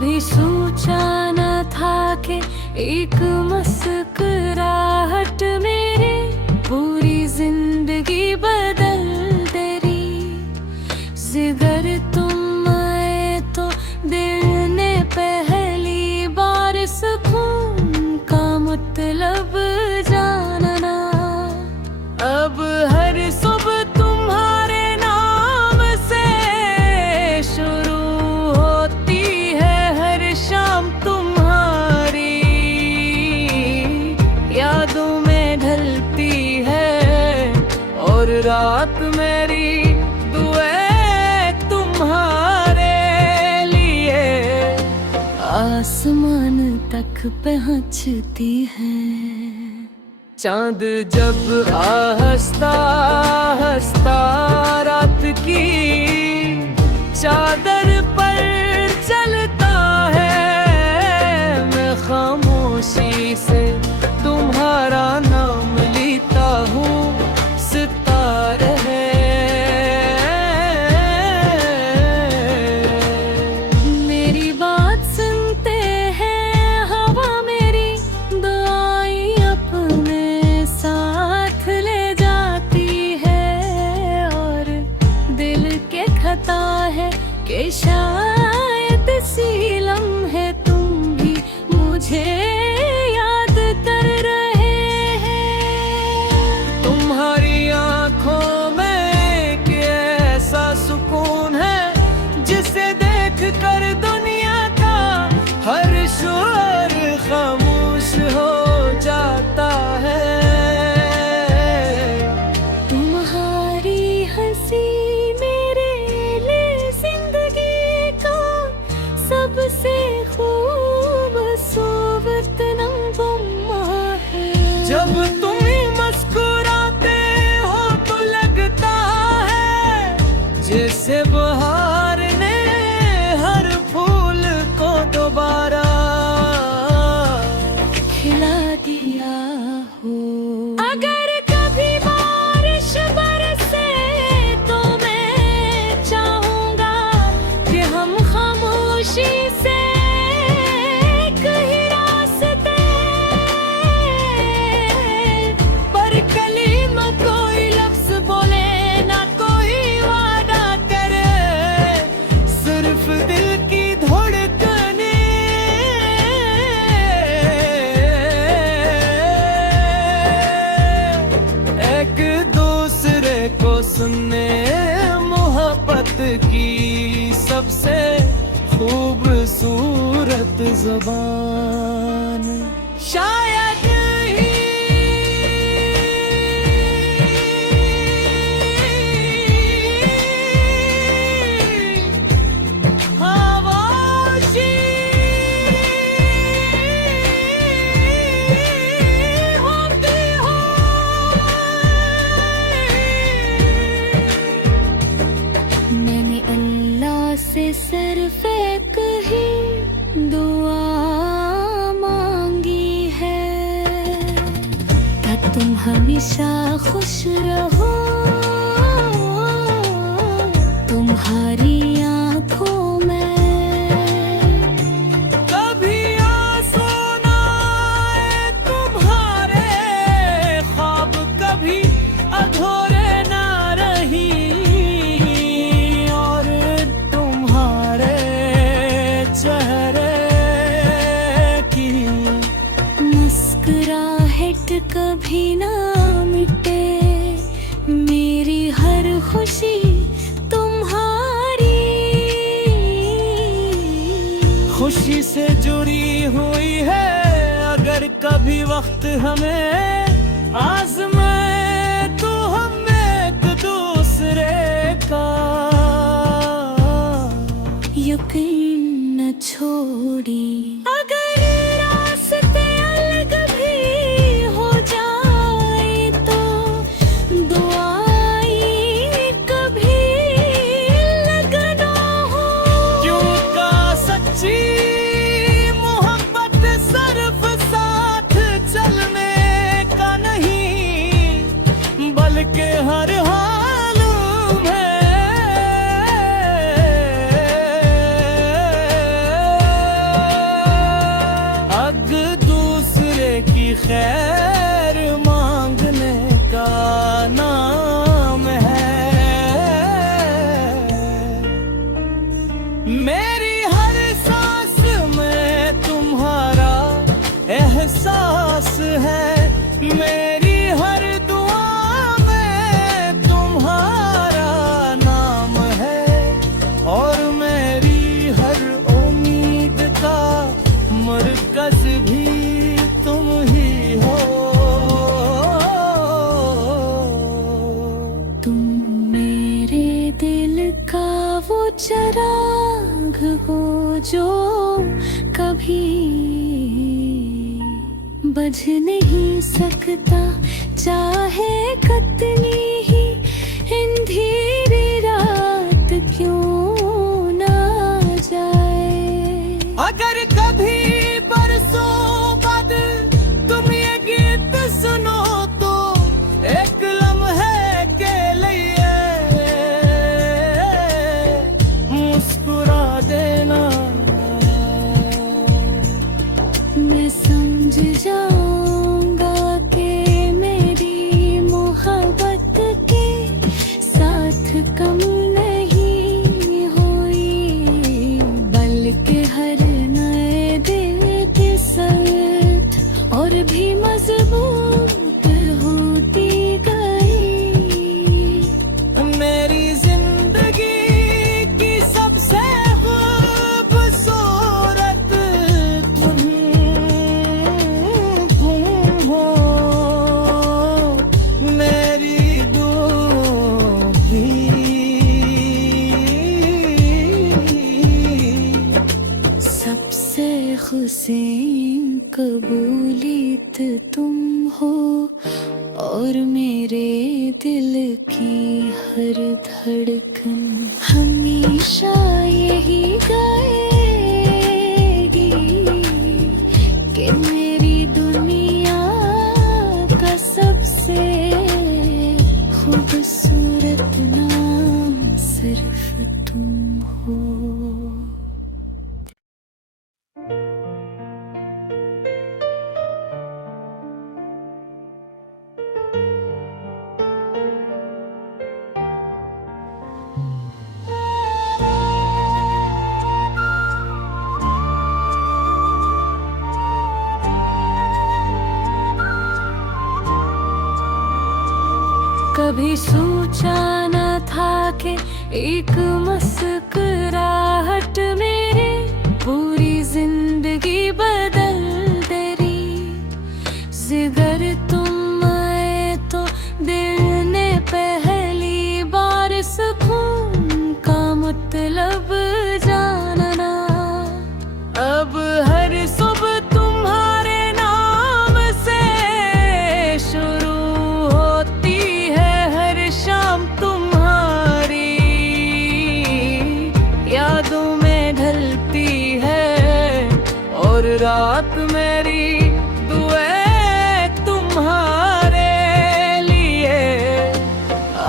कभी सोचा न था कि एक मुस्कुराहट मेरी पूरी जिंदगी बदल देगी। जिगर तुम आए तो दिल ने पहली बार सुकून का मतलब जानना। अब हर सुबह तुम्हारे नाम से शुरू होती है, हर शाम तुम्हारी यादों में ढलती है, और रात मेरी दुआएं तुम्हारे लिए आसमान तक पहुंचती है। चांद जब आहस्ता हंसता रात की चादर पर चलता है, मैं खामोशी से तुम्हारा नाम लेता हूँ, सितारे मेरी बात सुनते हैं, हवा मेरी दुआएं अपने साथ ले जाती है, और दिल के खता है कि शायद इसी लम्हे तुम भी मुझे याद कर रहे हैं। तुम्हारी आंखों में एक ऐसा सुकून है जिसे देख कर दुनिया का हर शोर खामोश हो जाता है। तुम्हारी हंसी मेरे लिए जिंदगी का सबसे खूबसूरत नगमा है। जब तुम मुस्कुराते हो तो लगता है जैसे बहार ने हर फूल को दोबारा खिला दिया हो। अगर कभी बारिश बरसे तो मैं चाहूंगा कि हम खामोशी से कहीं रास्ते पर कलीमा कोई लफ्ज बोले ना कोई वादा करे, सिर्फ दिल की धड़कने एक दूसरे को सुनने, मोहब्बत की सबसे खूबसूरत ज़ुबान शायद ही खामोशी होती हो। मैंने अल्लाह से सिर्फ एक ही दुआ मांगी है कि तुम हमेशा खुश रहो। तुम्हारी आंखों में कभी आंसू ना आए, तुम्हारे ख्वाब कभी अधूरे ना रही, और तुम्हारे चेहरे की मुस्कुराहट कभी ना मिटे। मेरी हर खुशी तुम्हारी खुशी से जुड़ी हुई है। अगर कभी वक्त हमें आज़माए तो हम एक दूसरे का यकीन न छोड़ी। अगर रास्ते अलग भी हो जाए तो दुआएं कभी अलग ना हो। क्यों का सच्ची मोहब्बत सिर्फ साथ चलने का नहीं, बल्कि हर हाल में चराग को जो कभी बझ नहीं सकता, चाहे कितनी ही अंधेरी रात क्यों ना जाए। अगर कभी बरसों बाद तुम ये गीत सुनो तो एक लम्हे के लिए मुस्कुरा देना। मैं समझ जाऊंगा कि मेरी मोहब्बत के साथ कम नहीं हुई, बल्कि हर नए दिल के साथ और भी मजबूत होती गई। मेरी जिंदगी की सबसे खूबसूरत तुम हो, मेरी दूधी सबसे हुस्न कबूलियत तुम हो, और मेरे दिल की हर धड़कन हमेशा यही गाएगी कि मेरी दुनिया का सबसे खूबसूरत नाम सिर्फ तुम हो। कभी सोचा न था कि एक मुस्कुराहट मेरे पूरी जिंदगी बदल देगी। जिगर तुम आए तो दिल ने पहली बार सुकून का मतलब जानना। अब हर सुबह तुम्हारे नाम से शुरू होती है, हर शाम तुम्हारी यादों में ढलती है, और रात मेरी दुआएं तुम्हारे लिए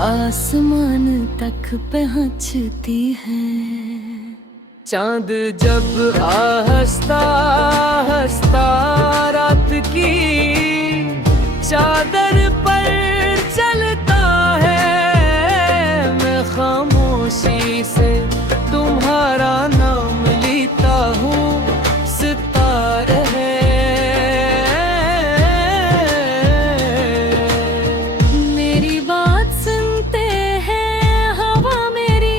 आसमान तक पहुँचती है। चांद जब आहस्ता हंसता रात की चादर पर चलता है, मैं खामोशी से तुम्हारा नाम लेता हूँ, सितारे मेरी बात सुनते हैं हवा मेरी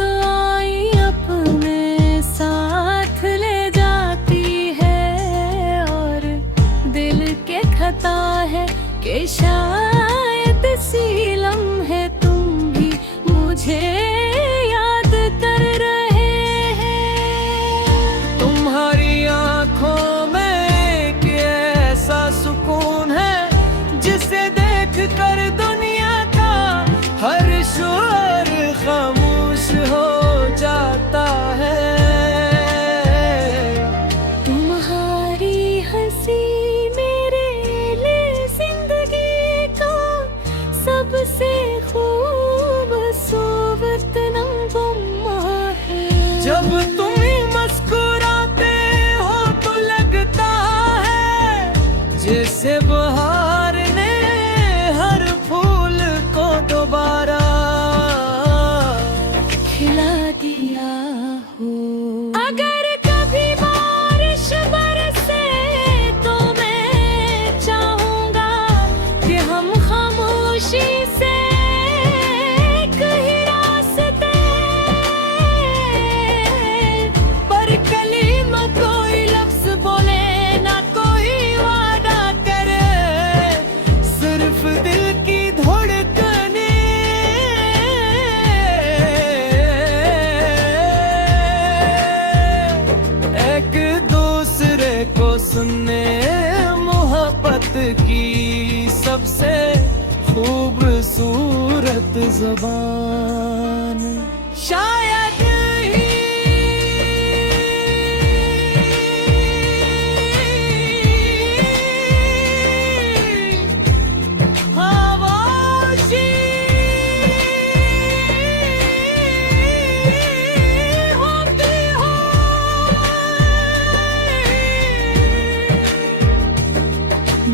दुआएं अपने साथ ले जाती है, और दिल के खता है कि शायद इसी लम्हे तुम भी मुझे याद कर रहे हैं। तुम्हारी आंखों में एक ऐसा सुकून है जिसे देख कर दुनिया का हर शोर खामोश हो जाता है। तुम्हारी हंसी मेरे लिए जिंदगी का सबसे खूबसूरत नगमा है। जब तुम मुस्कुराते हो तो लगता है जैसे बहार ने हर फूल को दोबारा खिला दिया हो। अगर कभी बारिश बरसे तो मैं चाहूंगा कि हम खामोशी से कहीं रास्ते पर कलीमा कोई लफ्ज बोले ना कोई वादा करे, सिर्फ दिल की धड़कने खूबसूरत ज़बान शायद ही खामोशी होती हो।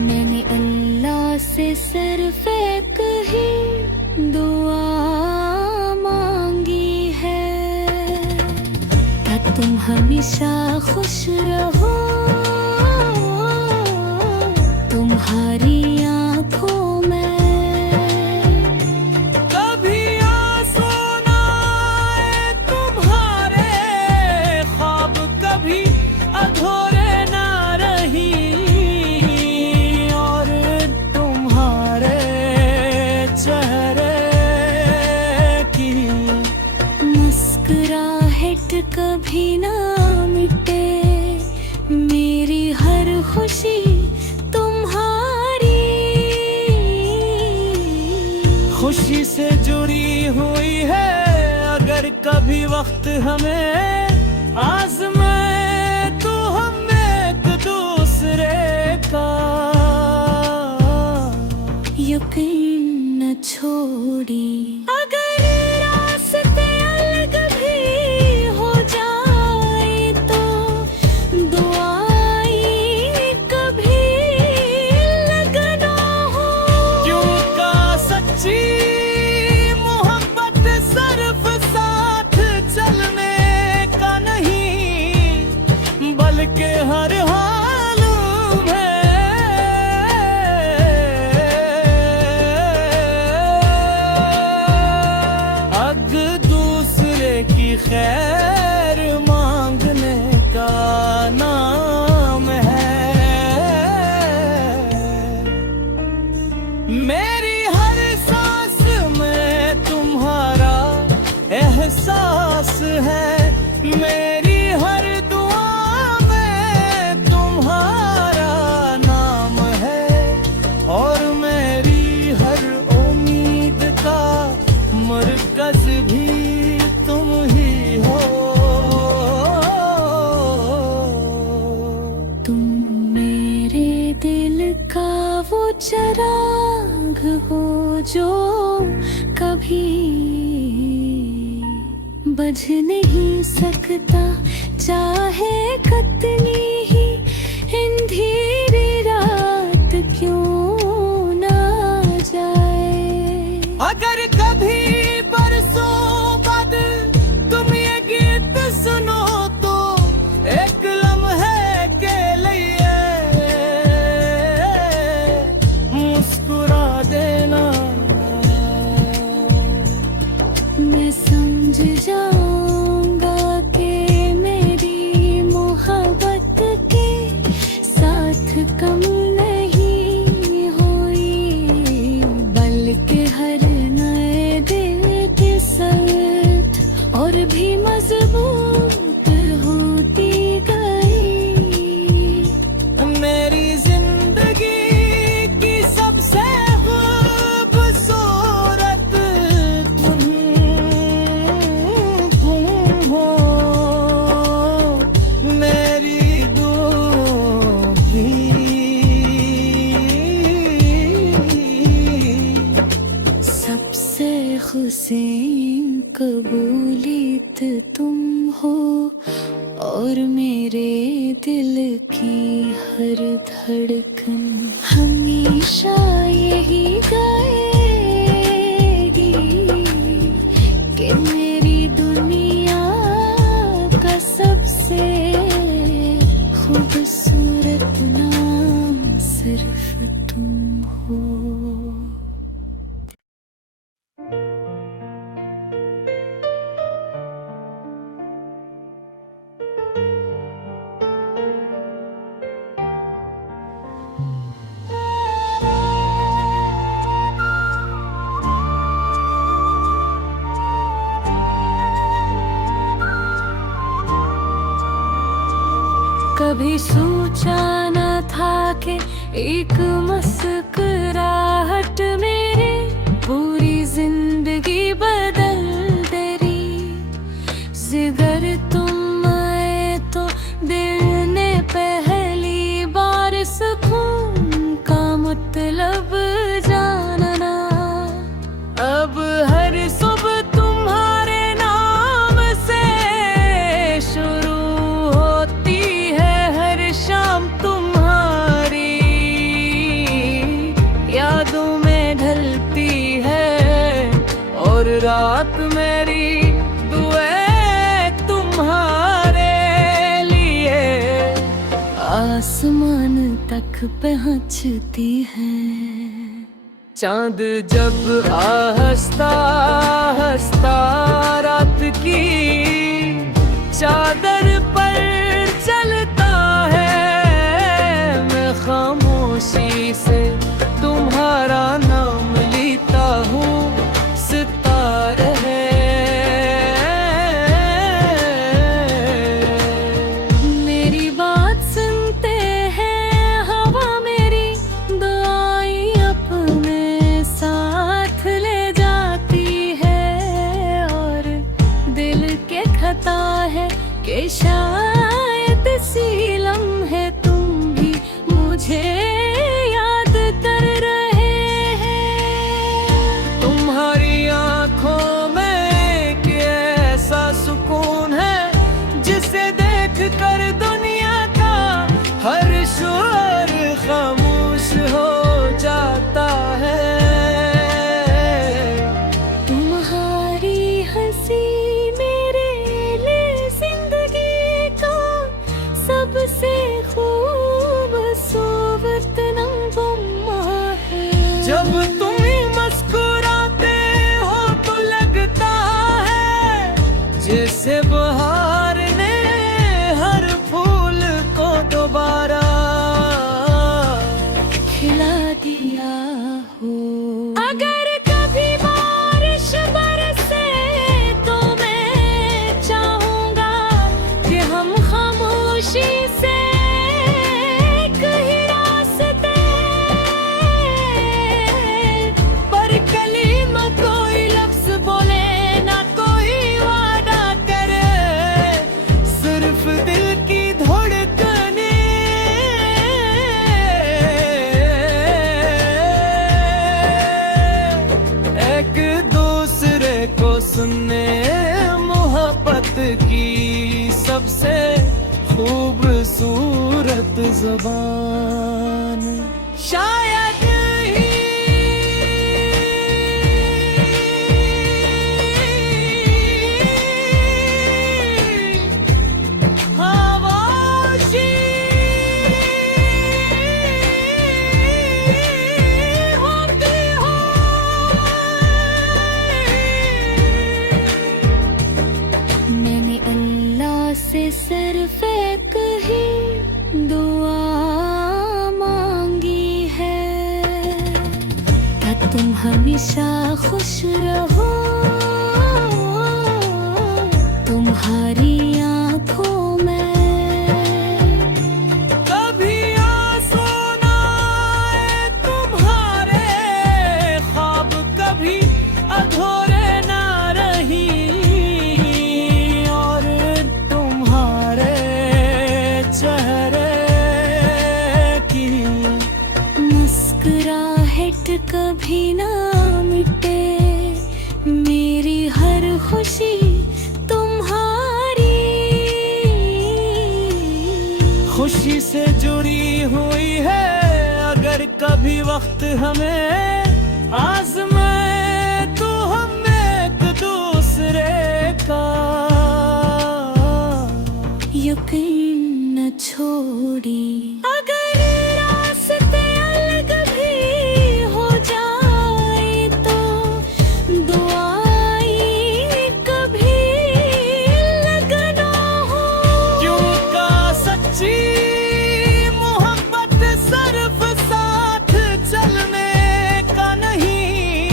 मैंने अल्लाह से सिर्फ एक ही दुआ मांगी है, कि तुम हमेशा खुश रहो। तुम्हारी आंखों में कभी आंसू ना आए, तुम्हारे ख्वाब कभी अधूरे ना रही, और तुम्हारे चेहरे की मुस्कुराहट कभी ना मिटे। मेरी हर खुशी तुम्हारी, खुशी से जुड़ी हुई है। अगर कभी वक्त हमें आज़माए तो हम एक दूसरे का यकीन न छोड़ी। अगर रास्ते अलग भी हो जाए तो दुआएं कभी अलग ना हो। क्यों का सच्ची मोहब्बत सिर्फ साथ चलने का नहीं, बल्कि हर हाल में एक दूसरे की खैर मांगने का नाम है। मेरी हर सांस में तुम्हारा एहसास है, मेरी हर दुआ में तुम्हारा नाम है, और मेरी हर उम्मीद का मरकज भी तुम ही हो। तुम मेरे दिल का वो चिराग हो जो कभी बुझ नहीं सकता, चाहे कितनी ही अंधेरी रात क्यों ना जाए। अगर कभी बरसों बाद तुम ये गीत सुनो तो एक लम्हे के लिए मुस्कुरा देना। मैं समझ जाऊंगा कि मेरी मोहब्बत के साथ कम नहीं हुई, बल्कि हर नए दिल के साथ और भी मजबूत होती गई। मेरी जिंदगी की सबसे खूबसूरत तुम हो। मेरी दूधी सबसे हुसैन कबूलियत तुम हो, और मेरे दिल की हर धड़कन हमेशा यही गाएगी कि मेरी दुनिया का सबसे खूबसूरत नाम सिर्फ तुम हो। कभी सोचा न था कि एक मुस्कुराहट मेरे रात मेरी दुए तुम्हारे लिए आसमान तक पहुँचती है। चांद जब आहस्ता हंसता रात की चादर पर चलता है, मैं खामोशी से तुम्हारा नाम लेता हूँ, सितारे मेरी बात सुनते हैं हवा मेरी दुआएं अपने साथ ले जाती है, और दिल के खता है कि शायद इसी लम्हे तुम भी मुझे याद कर रहे हैं। तुम्हारी आंखों में एक ऐसा सुकून है जिसे देख कर दुनिया का हर शोर खामोश हो जाता है। तुम्हारी हंसी मेरे लिए जिंदगी का सबसे खूबसूरत नगमा है। जब तुम मुस्कुराते हो तो लगता है जैसे बहार ने हर फूल को दोबारा खिला दिया हो। अगर कभी बारिश बरसे तो मैं चाहूंगा कि हम खामोशी से कहीं रास्ते पर कलीमा कोई लफ्ज बोले ना कोई वादा करे, सिर्फ दिल की धड़कने एक दूसरे को सुनने, मोहब्बत की सबसे खूबसूरत ज़बान शायद खामोशी होती हो। मैंने अल्लाह से सिर्फ एक ही दुआ मांगी है कि तुम हमेशा खुश रहो। तुम्हारी आंखों में कभी आंसू ना आए तुम्हारे ख्वाब कभी अधूरे ना रही, और तुम्हारे चेहरे की मुस्कुराहट कभी ना मिटे, मेरी हर खुशी तुम्हारी। खुशी से जुड़ी हुई है अगर कभी वक्त हमें आज़माए तो हम एक दूसरे का यकीन न छोड़ी। अगर रास्ते अलग भी हो जाए तो दुआएं कभी अलग ना हो। क्यों का सच्ची मोहब्बत सिर्फ साथ चलने का नहीं,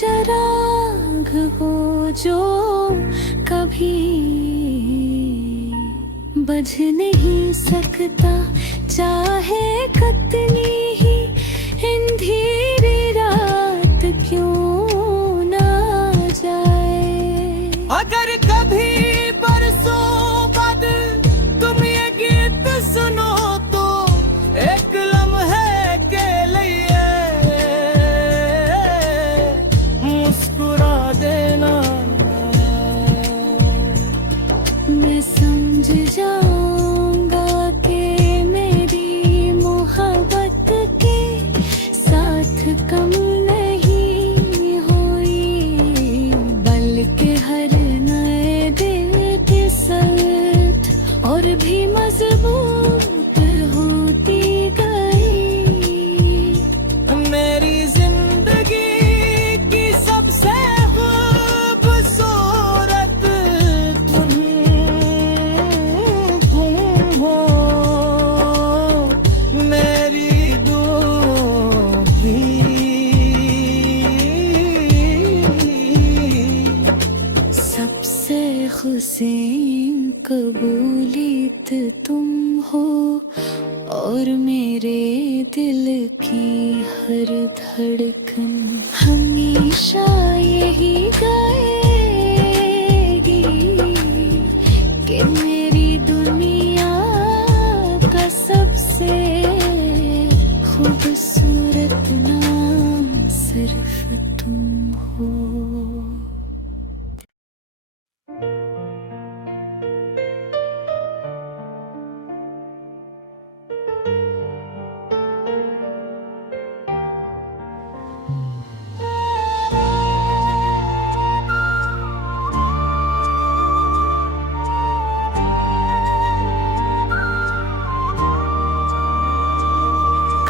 चराग हो जो कभी बझ नहीं सकता, चाहे कितनी ही अंधेरी रात क्यों ना जाए। अगर कभी बरसों बाद तुम ये गीत सुनो तो एक लम्हे के लिए मुस्कुरा देना। मैं समझ जाऊंगा कि मेरी मोहब्बत के साथ कम नहीं हुई, बल्कि हर नए दिल के साथ और भी मजबूत होती गई। मेरी जिंदगी की सबसे खूबसूरत तुम हो, मेरी दूरी सबसे हुसैन कबूलियत तुम हो और मेरे दिल की हर धड़कन हमेशा यही गाएगी कि मेरी दुनिया का सबसे खूबसूरत नाम सिर्फ तुम हो।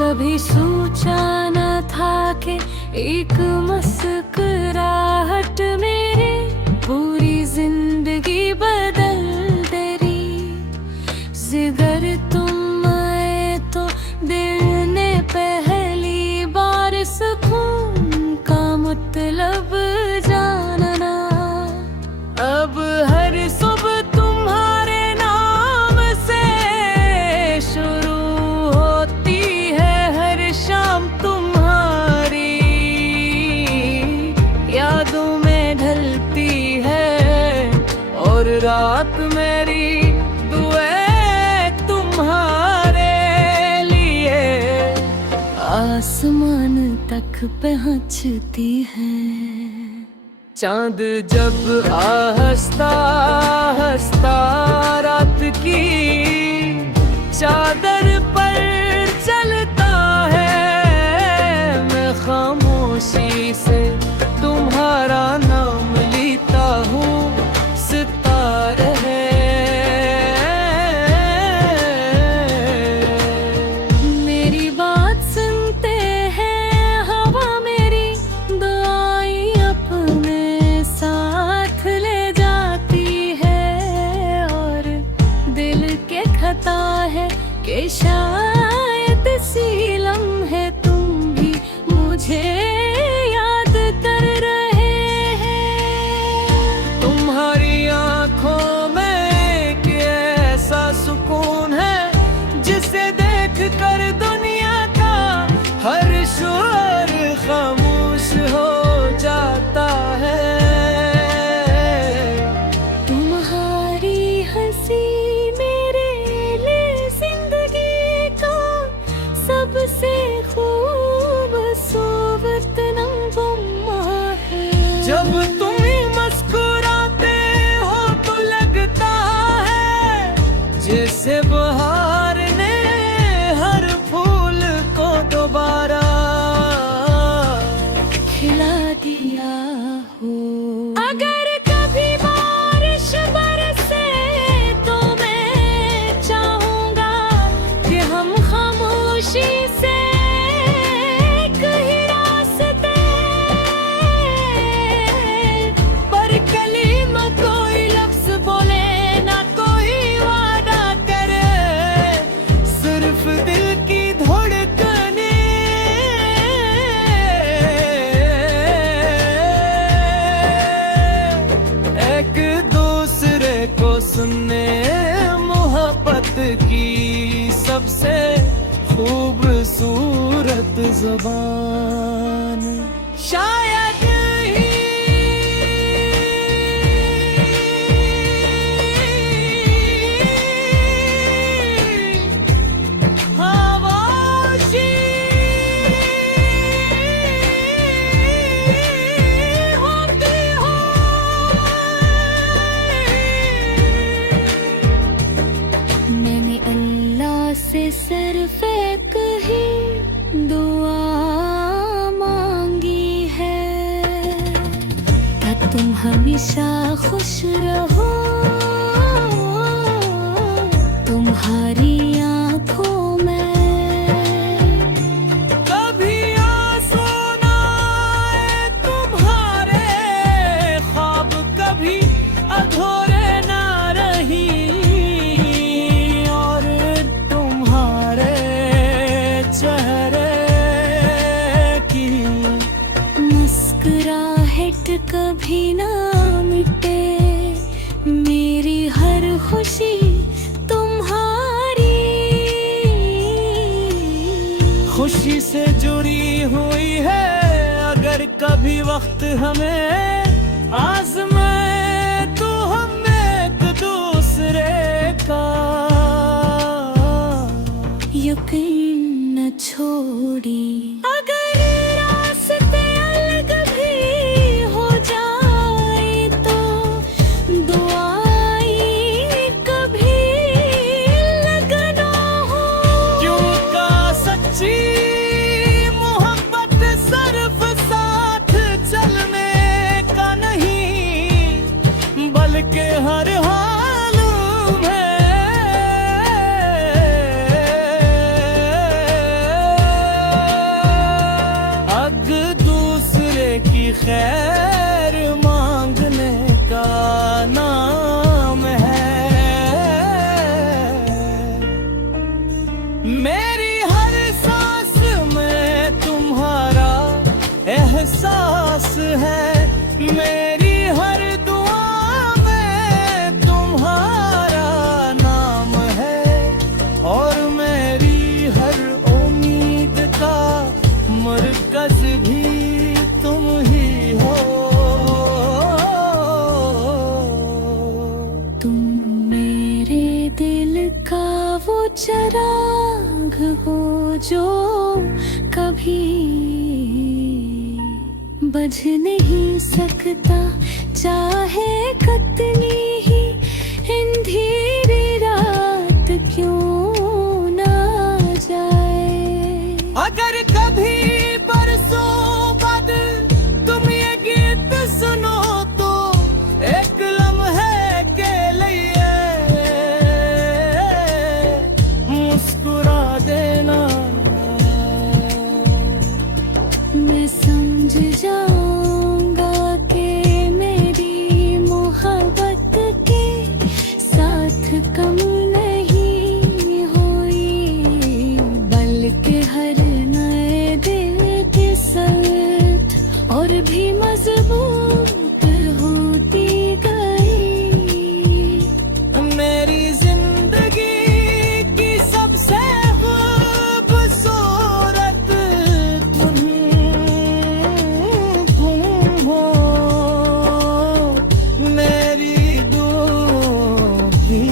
कभी सोचा न था कि एक मुस्कुराहट मेरी पूरी जिंदगी बदल देगी। जिगर तुम आए तो दिल ने पहली बार सुकून का मतलब जानना। अब हर सुबह तुम्हारे नाम से शुरू होती है, हर शाम तुम्हारी यादों में ढलती है और रात मेरी दुआएं तुम्हारे लिए आसमान तक पहुँचती है। चांद जब आहस्ता हंसता रात की चादर पर चलता है, मैं खामोशी से तुम्हारा नाम लेता हूँ सितारे मेरी बात सुनते हैं हवा मेरी दुआएं अपने साथ ले जाती है और दिल के खता है कि शायद इसी लम्हे तुम भी मुझे याद कर रहे हैं। तुम्हारी आंखों में एक ऐसा सुकून है जिसे देख कर दुनिया का हर शोर खामोश हो जाता है। तुम्हारी हंसी मेरे लिए जिंदगी का सबसे खूबसूरत नगमा है। जब तुम मुस्कुराते हो तो लगता है जैसे बहार ने हर फूल को दोबारा खिला दिया हो। अगर कभी बारिश बरसे तो मैं चाहूंगा कि हम खामोशी से कहीं रास्ते पर कलीमा कोई लफ्ज बोले ना कोई वादा करे, सिर्फ दिल की धड़कने जुबान शायद ही खामोशी होती हो। मैंने अल्लाह से सिर्फ एक ही दुआ मांगी है कि तुम हमेशा खुश रहो। तुम्हारी आंखों में कभी आंसू ना आए तुम्हारे ख्वाब कभी अधूरे ना रही और तुम्हारे चेहरे की मुस्कुराहट कभी ना मिटे। मेरी हर खुशी तुम्हारी खुशी से जुड़ी हुई है। अगर कभी वक्त हमें आज़मे तो हम एक दूसरे का यकीन न छोड़ी। अगर रास्ते अलग भी हो जाए तो दुआएं कभी अलग ना हो। क्योंकि सच्ची मोहब्बत सिर्फ साथ चलने का नहीं बल्कि हर हाल में अग दूसरे की खैर मांगने का नाम है। मेरी हर सांस में तुम्हारा एहसास है। मेरी हर दुआ में तुम्हारा नाम है और मेरी हर उम्मीद का मरकज भी तुम ही हो। तुम मेरे दिल का वो चिराग हो जो कभी बुझ नहीं सकता। चाहे कितनी ही अंधेरी रात क्यों ना जाए। अगर कभी बरसों बाद तुम ये गीत सुनो तो एक लम्हे के लिए मुस्कुरा देना। मैं समझ जाऊंगा कि मेरी मोहब्बत के साथ कम नहीं हुई बल्कि हर नए दिल के साथ और भी मजबूत होती गई। मेरी जिंदगी की सबसे खूबसूरत तुम हो। मेरी दुआ की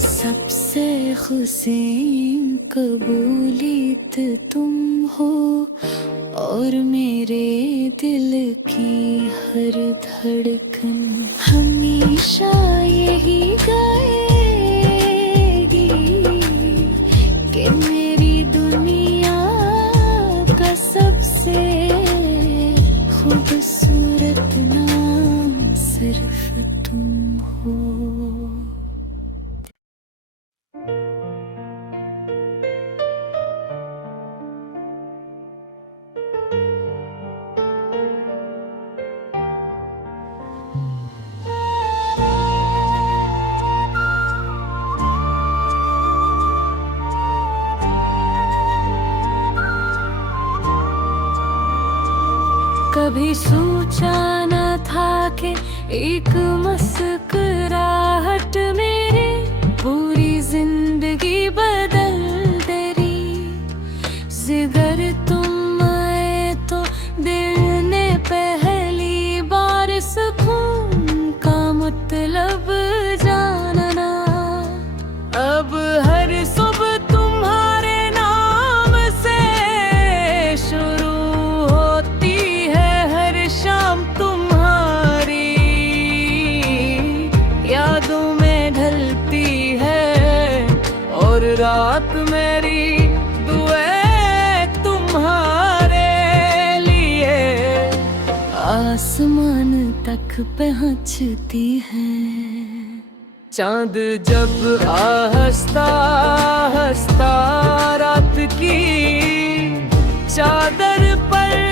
सबसे हुसैन कबूलियत तुम हो और मेरे दिल की हर धड़कन हमेशा यही गाएगी कि मेरी दुनिया का सबसे खूबसूरत नाम सिर्फ तुम हो। कभी सोचा न था कि एक मुस्कुराहट मेरे पूरी जिंदगी रात मेरी दुए तुम्हारे लिए। आसमान तक पहुँचती है। चांद जब आहस्ता हंसता रात की चादर पर